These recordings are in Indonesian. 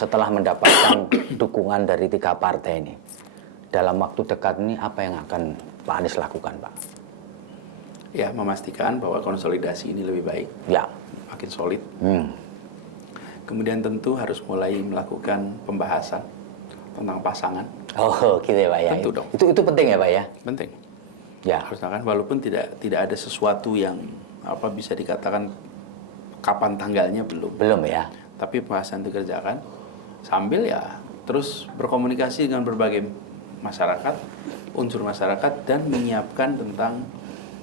setelah mendapatkan dukungan dari 3 partai ini, dalam waktu dekat ini apa yang akan Pak Anies lakukan, Pak? Ya, memastikan bahwa konsolidasi ini lebih baik, Ya. makin solid. Hmm. Kemudian tentu harus mulai melakukan pembahasan tentang pasangan. Oh, gitu ya, Pak ya. Tentu dong. Itu penting ya, Pak ya. Penting. Ya. Harus kan, walaupun tidak ada sesuatu yang bisa dikatakan kapan tanggalnya belum. Belum ya. Tapi pembahasan dikerjakan sambil ya terus berkomunikasi dengan berbagai masyarakat, unsur masyarakat, dan menyiapkan tentang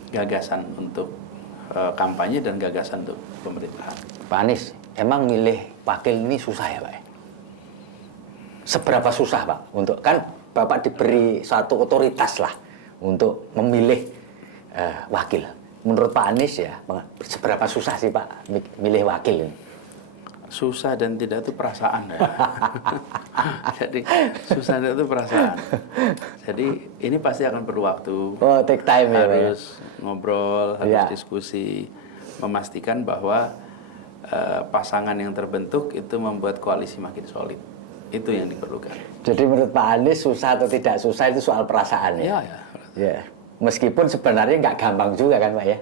gagasan untuk kampanye dan gagasan untuk pemerintahan. Pak Anies, emang milih wakil ini susah ya, Pak? Seberapa susah, Pak? Untuk kan Bapak diberi satu otoritas lah untuk memilih wakil. Menurut Pak Anies ya, seberapa susah sih Pak milih wakil ini? Susah dan tidak itu perasaan ya. Jadi susah dan itu perasaan. Jadi ini pasti akan perlu waktu. Oh, take time ya, Pak. Harus ngobrol, harus diskusi, memastikan bahwa pasangan yang terbentuk itu membuat koalisi makin solid. Itu yang diperlukan. Jadi menurut Pak Anies susah atau tidak susah itu soal perasaan ya? Ya. Meskipun sebenarnya nggak gampang juga kan Pak ya?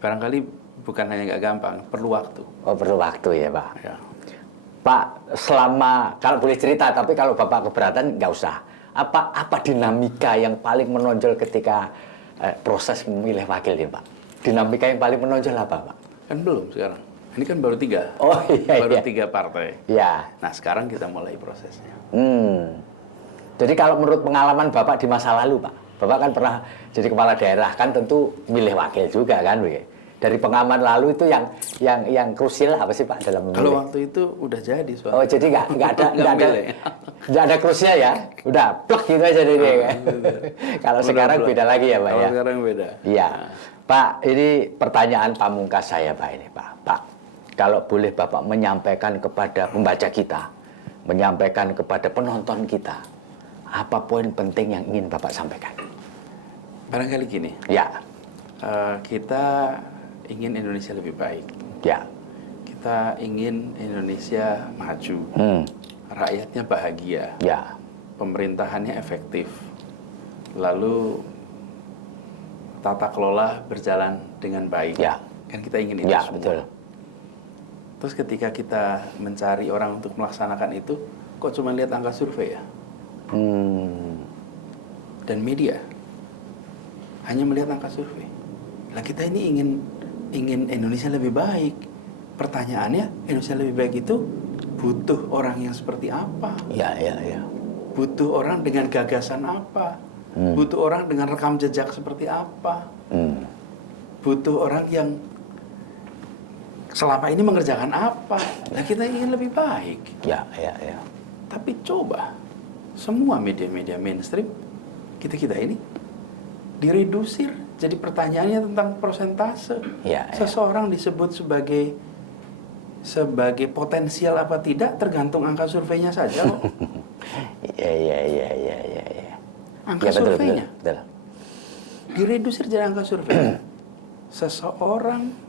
Barangkali bukan hanya nggak gampang, perlu waktu. Oh, perlu waktu ya Pak. Ya. Pak, selama, kalau boleh cerita, tapi kalau Bapak keberatan nggak usah. Apa dinamika yang paling menonjol ketika proses memilih wakil ini Pak? Dinamika yang paling menonjol apa Pak? Kan belum sekarang. Ini kan baru 3. Oh iya. Baru 3 partai. Ya. Nah sekarang kita mulai prosesnya. Jadi kalau menurut pengalaman Bapak di masa lalu Pak, Bapak kan pernah jadi kepala daerah, kan tentu milih wakil juga kan, dari pengalaman lalu itu yang krusial apa sih Pak dalam memilih? Kalau waktu itu udah jadi soalnya. Oh jadi nggak ada krusial ya, udah plek gitu aja deh kan. Kalau sekarang beda lagi ya Pak ya. Kalau sekarang beda. Iya, Pak ini pertanyaan pamungkas saya Pak ini Pak, kalau boleh Bapak menyampaikan kepada pembaca kita, menyampaikan kepada penonton kita, apa poin penting yang ingin Bapak sampaikan? Barangkali gini. Ya. Kita ingin Indonesia lebih baik. Ya. Kita ingin Indonesia maju. Rakyatnya bahagia. Ya. Pemerintahannya efektif. Lalu tata kelola berjalan dengan baik. Ya. Kan kita ingin itu semua. Betul. Terus ketika kita mencari orang untuk melaksanakan itu, kok cuma lihat angka survei ya? Dan media hanya melihat angka survei. Nah kita ini ingin Indonesia lebih baik. Pertanyaannya, Indonesia lebih baik itu butuh orang yang seperti apa? Ya. Butuh orang dengan gagasan apa? Butuh orang dengan rekam jejak seperti apa? Butuh orang yang selama ini mengerjakan apa? Nah kita ingin lebih baik. Ya. Tapi coba semua media-media mainstream kita ini diredusir. Jadi pertanyaannya tentang persentase. Ya. Seseorang disebut sebagai potensial apa tidak tergantung angka surveinya saja. Ya. Angka surveinya. Betul. Diredusir jadi angka survei. Seseorang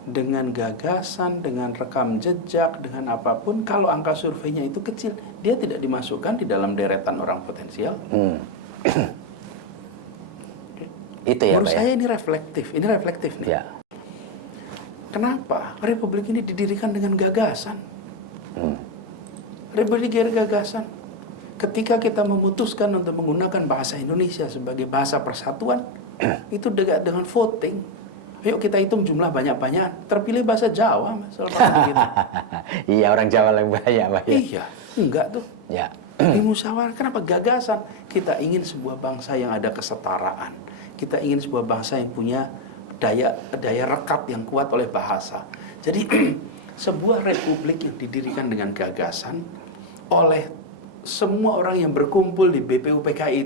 dengan gagasan, dengan rekam jejak, dengan apapun, kalau angka surveinya itu kecil, dia tidak dimasukkan di dalam deretan orang potensial. Itu ya, menurut Pak, saya ini reflektif nih. Ya. Kenapa Republik ini didirikan dengan gagasan? Republik gagasan. Ketika kita memutuskan untuk menggunakan bahasa Indonesia sebagai bahasa persatuan, itu dengan voting. Ayo kita hitung jumlah banyak-banyak, terpilih bahasa Jawa, Mas. Iya, orang Jawa yang banyak, Pak. Iya, enggak tuh. Ya. Di musyawarah, kenapa gagasan? Kita ingin sebuah bangsa yang ada kesetaraan. Kita ingin sebuah bangsa yang punya daya rekat yang kuat oleh bahasa. Jadi sebuah republik yang didirikan dengan gagasan oleh semua orang yang berkumpul di BPUPKI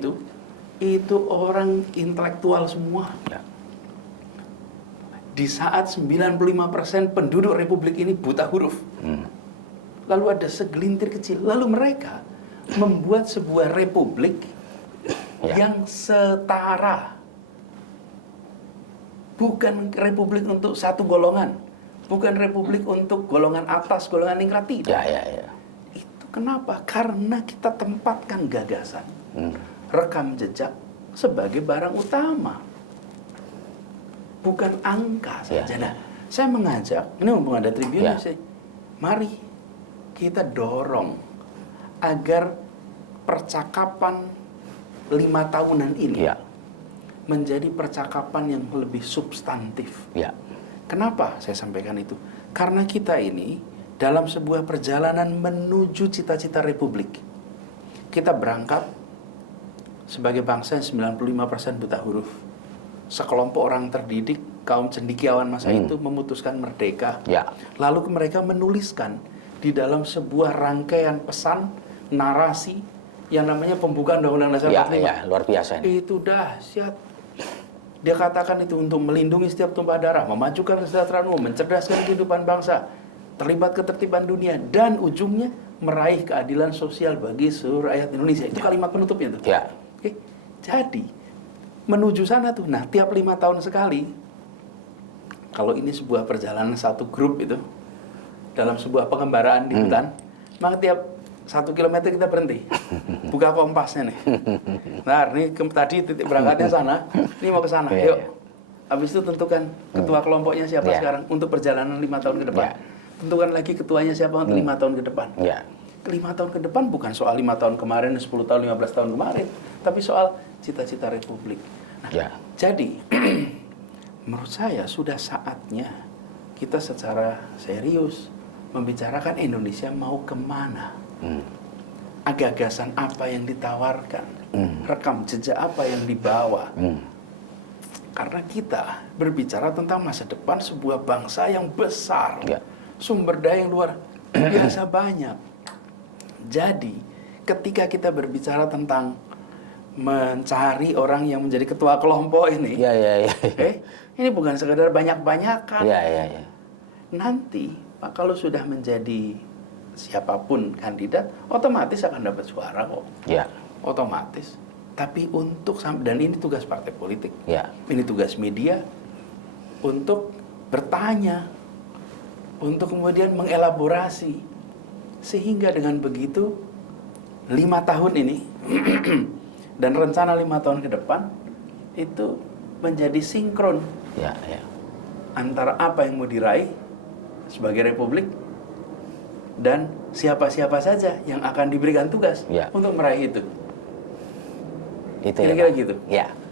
itu orang intelektual semua. Ya. Di saat 95% penduduk republik ini buta huruf. Lalu ada segelintir kecil. Lalu mereka membuat sebuah republik yang setara. Bukan republik untuk satu golongan. Bukan republik untuk golongan atas, golongan ningrat, tidak. Ya. Itu Kenapa? Karena kita tempatkan gagasan, rekam jejak sebagai barang utama, bukan angka saja. Ya. Nah, saya mengajak, ini mumpung ada tribunnya Ya. sih, mari kita dorong agar percakapan 5 tahunan ini Ya. menjadi percakapan yang lebih substantif. Ya. Kenapa saya sampaikan itu? Karena kita ini dalam sebuah perjalanan menuju cita-cita republik. Kita berangkat sebagai bangsa yang 95% buta huruf. Sekelompok orang terdidik, kaum cendekiawan masa itu memutuskan merdeka. Ya. Lalu mereka menuliskan di dalam sebuah rangkaian pesan, narasi yang namanya pembukaan Undang-Undang Dasar Ya, 45. ya, luar biasa ini. Itu dahsyat. Dia katakan itu untuk melindungi setiap tumpah darah, memajukan kesejahteraan umum, mencerdaskan kehidupan bangsa, terlibat ketertiban dunia, dan ujungnya meraih keadilan sosial bagi seluruh rakyat Indonesia. Itu kalimat penutupnya tuh. Ya. Oke. Jadi menuju sana tuh, nah tiap 5 tahun sekali, kalau ini sebuah perjalanan satu grup itu dalam sebuah pengembaraan di hutan, maka tiap 1 kilometer kita berhenti, buka kompasnya nih. Nah, ini tadi titik berangkatnya sana, ini mau ke sana. Iya, Yuk. Habis itu tentukan ketua kelompoknya siapa Iya. sekarang untuk perjalanan 5 tahun ke depan. Iya. Tentukan lagi ketuanya siapa untuk 5 tahun ke depan. Ya. 5 tahun ke depan bukan soal 5 tahun kemarin, 10 tahun, 15 tahun kemarin, tapi soal cita-cita republik. Nah, Ya. jadi menurut saya sudah saatnya kita secara serius membicarakan Indonesia mau kemana, gagasan apa yang ditawarkan, rekam jejak apa yang dibawa. Karena kita berbicara tentang masa depan sebuah bangsa yang besar, Ya. sumber daya yang luar biasa banyak. Jadi ketika kita berbicara tentang mencari orang yang menjadi ketua kelompok ini, Ya, ya, ya. ini bukan sekedar banyak-banyakan. Ya, ya, ya. Nanti Pak, kalau sudah menjadi siapapun kandidat, otomatis akan dapat suara kok. Ya. Otomatis. Tapi dan ini tugas partai politik. Ya. Ini tugas media untuk bertanya, untuk kemudian mengelaborasi. Sehingga dengan begitu 5 tahun ini dan rencana 5 tahun ke depan itu menjadi sinkron Ya, ya. antara apa yang mau diraih sebagai republik dan siapa-siapa saja yang akan diberikan tugas Ya. untuk meraih itu. Itu ya, Kira-kira Pak. gitu. Ya.